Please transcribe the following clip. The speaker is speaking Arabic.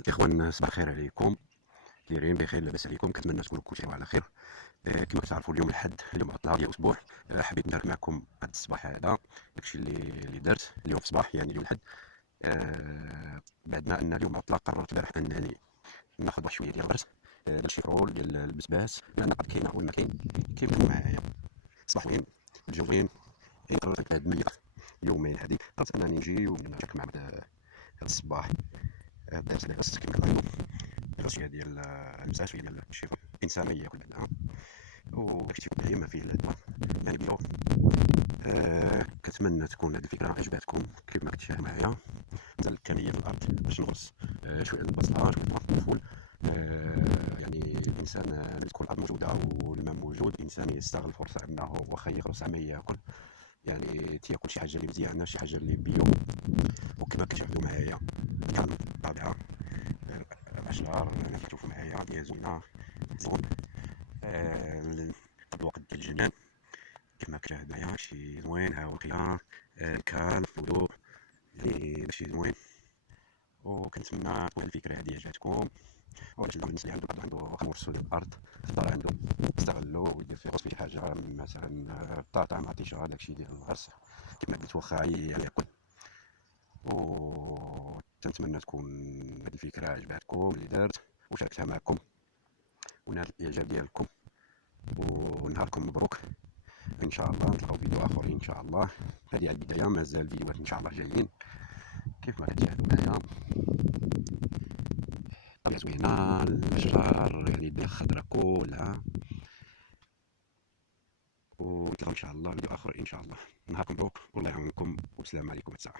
الاخوان صباح الخير عليكم. دايرين بخير؟ لاباس عليكم؟ كنتمنى تكونوا كلشي على خير. كما كتعرفوا اليوم الاحد، اليوم عطله ديال اسبوع. حبيت نشارك معكم هذا الصباح هذا داكشي اللي درت اليوم في الصباح، يعني اليوم الاحد. بعد ما ان اليوم عطله قررت البارح انني ناخذ واحد شويه ديال الغرس، ديال الشيفرول، ديال البسباس، لان قد كاينه ولا ما كاين. كيف معايا صباح وين الجو زوين. قررت هاد المية يومين هذه، قررت انني نجي ونشارك مع هذا الصباح. دارت لي غرس كما كتعلموا، الغسيل ديال المساج ديال الشيفون انسانيه كلها، وداكشي كله ما فيه الادوار يعني بيو. كنتمنى تكون هذه الفكره عجباتكم كيف ما كتشاهدوا معايا. نزل الكميه في الارض باش نغرس شويه البصله، شويه الفلفل. يعني الانسان ملي تكون الارض موجوده والماء موجود، الانسان يستغل الفرصه انه واخا يغرس ما ياكل، يعني تياكل شي حاجه اللي مزيانه، شي حاجه اللي بيو. وكما كتشاهدوا معايا كان الطبيعه، الاشجار اللي كتشوفوا معايا هي زوينه زون. قد الوقت ديال الجنان كما كتشاهد معايا شي زوين، ها هو الخيار، الكال، الفلوق، يعني داكشي زوين. وكنتمنى تكون الفكره هذه عجبتكم. وعلاش الناس اللي عنده واخا مرسول ديال الارض في الدار عنده يستغلو ويدير فيه غرس، فيه حاجه مثلا بطاطا مطيشه، داكشي ديال الغرس كما قلت واخا ياكل. و تنتمنى تكون هذه الفكره عجباتكم اللي درت وشاركتها معكم، ونال الاعجاب ديالكم. ونهاركم مبروك، ان شاء الله نتلاقاو في فيديو اخرين ان شاء الله. هذه البدايه، مازال فيديوهات ان شاء الله جايين كيف ما كتشاهدوا معايا. الطبيعه زوينه، الاشجار يعني الدنيا خضراء كلها. ونتلاقاو ان شاء الله فيديو اخر ان شاء الله. نهاركم مبروك والله يعاونكم، والسلام عليكم. الساعه